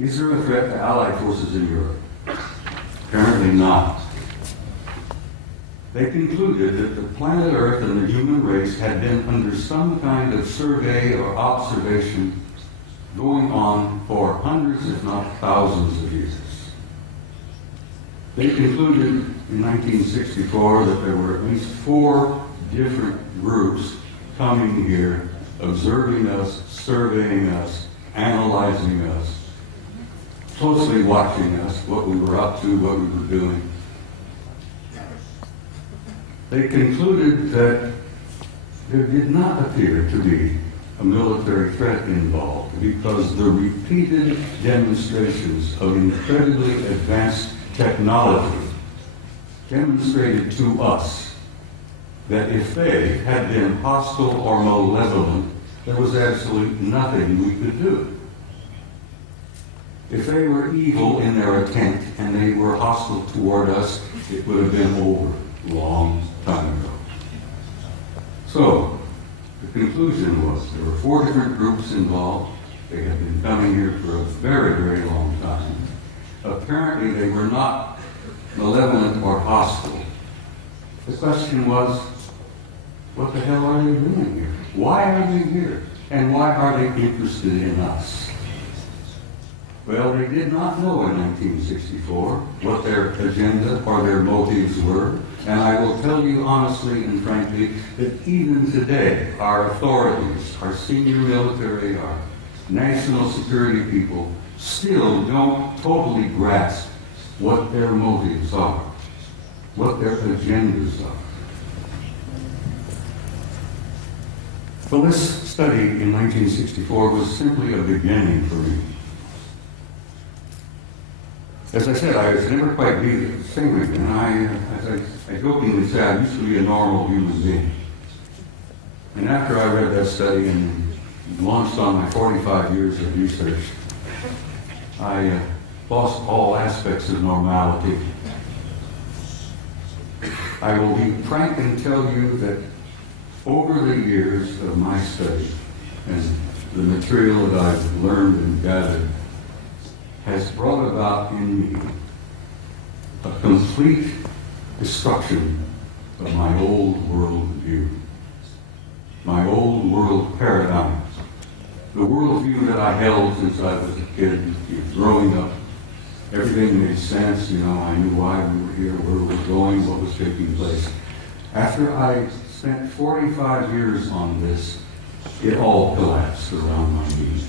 Is there a threat to Allied forces in Europe? Apparently not. They concluded that the planet Earth and the human race had been under some kind of survey or observation going on for hundreds, if not thousands of years. They concluded in 1964 that there were at least 4 different groups coming here, observing us, surveying us, analyzing us, closely watching us, what we were up to, what we were doing. They concluded that there did not appear to be a military threat involved because the repeated demonstrations of incredibly advanced technology demonstrated to us that if they had been hostile or malevolent, there was absolutely nothing we could do. If they were evil in their intent and they were hostile toward us, it would have been over a long time ago. So, the conclusion was there were 4 different groups involved. They had been coming here for a very, very long time. Apparently, they were not malevolent or hostile. The question was, what the hell are they doing here? Why are they here? And why are they interested in us? Well, they did not know in 1964 what their agenda or their motives were. And I will tell you honestly and frankly that even today, our authorities, our senior military, our national security people, still don't totally grasp what their motives are, what their agendas are. Well, this study in 1964 was simply a beginning for me. As I said, I was never quite the same again. As I jokingly say, I used to be a normal human being. And after I read that study and launched on my 45 years of research, I lost all aspects of normality. I will be frank and tell you that over the years of my study and the material that I've learned and gathered has brought about in me a complete destruction of my old world view, my old world paradigm, the world view that I held since I was a kid, growing up. Everything made sense, I knew why we were here, where we were going, what was taking place. After I spent 45 years on this, it all collapsed around my knees.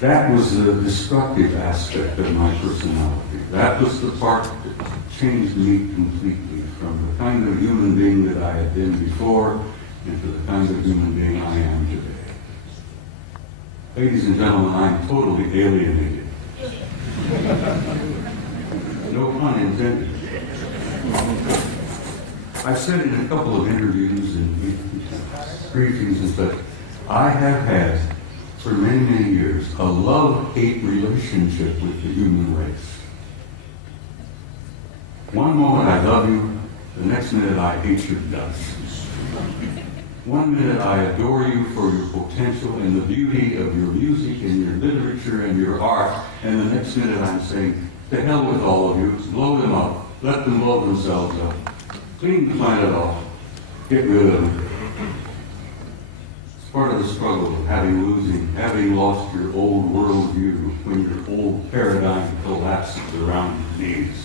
That was the destructive aspect of my personality. That was the part that changed me completely from the kind of human being that I had been before into the kind of human being I am today. Ladies and gentlemen, I am totally alienated. No pun intended. I've said in a couple of interviews and briefings and such, I have had for many, many years, a love-hate relationship with the human race. One moment I love you, the next minute I hate your guts. One minute I adore you for your potential and the beauty of your music and your literature and your art, and the next minute I'm saying, to hell with all of you, blow them up, let them blow themselves up, clean the planet off, get rid of them. Part of the struggle of having lost your old worldview when your old paradigm collapses around your knees.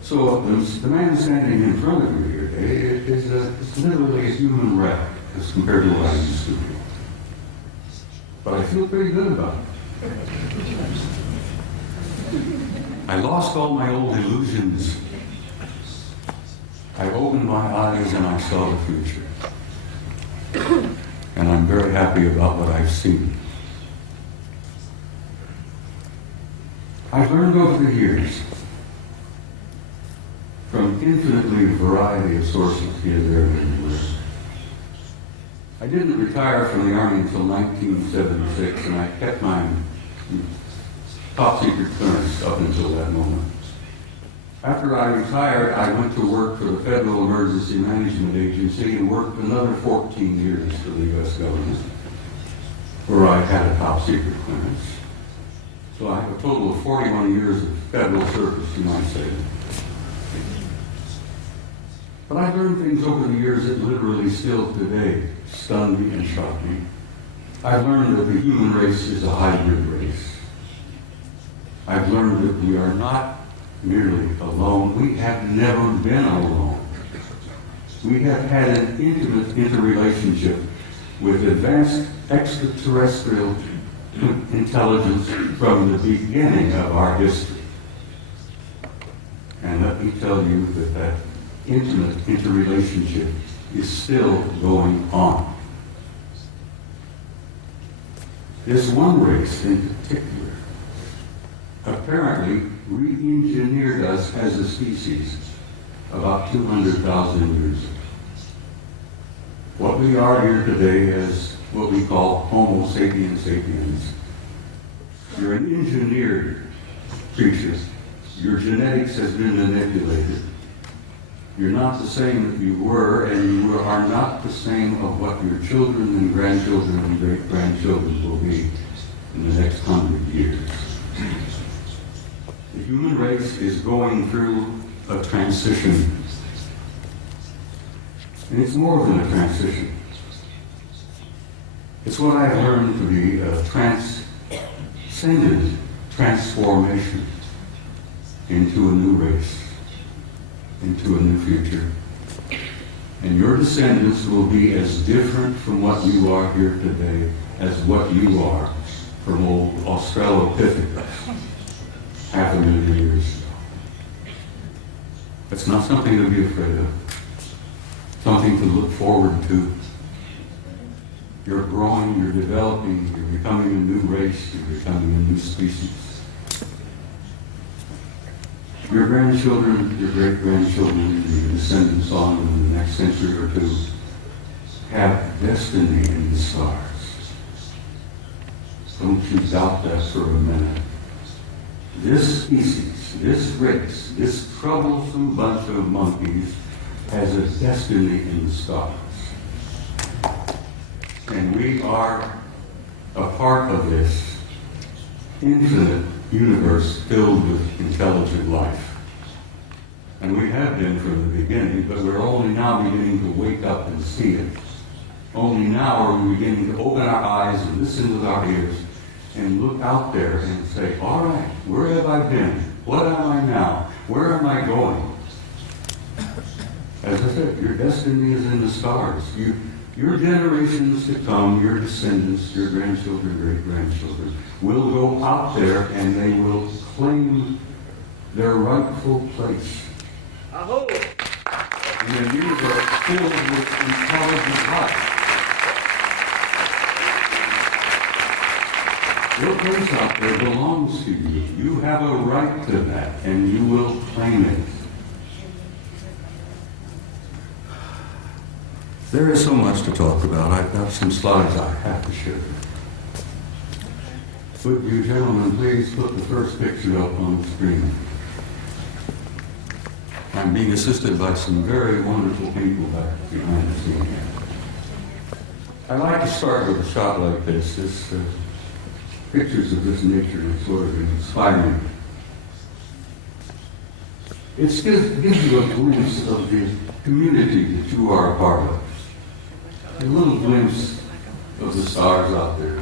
So the man standing in front of you here today is literally a human wreck as compared to what I used to be. But I feel pretty good about it. I lost all my old illusions. I opened my eyes and I saw the future. And I'm very happy about what I've seen. I've learned over the years from infinitely variety of sources here, there, and everywhere. I didn't retire from the Army until 1976, and I kept my top secret clearance up until that moment. After I retired, I went to work for the Federal Emergency Management Agency and worked another 14 years for the U.S. government, where I had a top secret clearance. So I have a total of 41 years of federal service, you might say. But I learned things over the years that literally still today stun me and shock me. I've learned that the human race is a hybrid race. I've learned that we are not merely alone. We have never been alone. We have had an intimate interrelationship with advanced extraterrestrial intelligence from the beginning of our history. And let me tell you that that intimate interrelationship is still going on. This one race in particular apparently re-engineered us as a species about 200,000 years ago. What we are here today is what we call Homo sapiens sapiens. You're an engineered creature. Your genetics has been manipulated. You're not the same that you were, and you are not the same of what your children and grandchildren and great-grandchildren will be in the next 100 years. The human race is going through a transition. And it's more than a transition. It's what I have learned to be a transcendent transformation into a new race, into a new future. And your descendants will be as different from what you are here today as what you are from old Australopithecus 500,000 years ago. It's not something to be afraid of, something to look forward to. You're growing, you're developing, you're becoming a new race, you're becoming a new species. Your grandchildren, your great-grandchildren, your descendants on in the next century or two have destiny in the stars. Don't you doubt that for a minute. This species, this race, this troublesome bunch of monkeys has a destiny in the stars. And we are a part of this infinite universe filled with intelligent life. And we have been from the beginning, but we're only now beginning to wake up and see it. Only now are we beginning to open our eyes and listen with our ears and look out there and say, all right, where have I been? What am I now? Where am I going? As I said, your destiny is in the stars. Your generations to come, your descendants, your grandchildren, great-grandchildren, will go out there and they will claim their rightful place in a universe filled with intelligent life. Your place out there belongs to you. You have a right to that, and you will claim it. There is so much to talk about. I've got some slides I have to share. Would you gentlemen please put the first picture up on the screen? I'm being assisted by some very wonderful people back behind the scene here. I'd like to start with a shot like this. Pictures of this nature is sort of inspiring. It gives you a glimpse of the community that you are a part of. A little glimpse of the stars out there.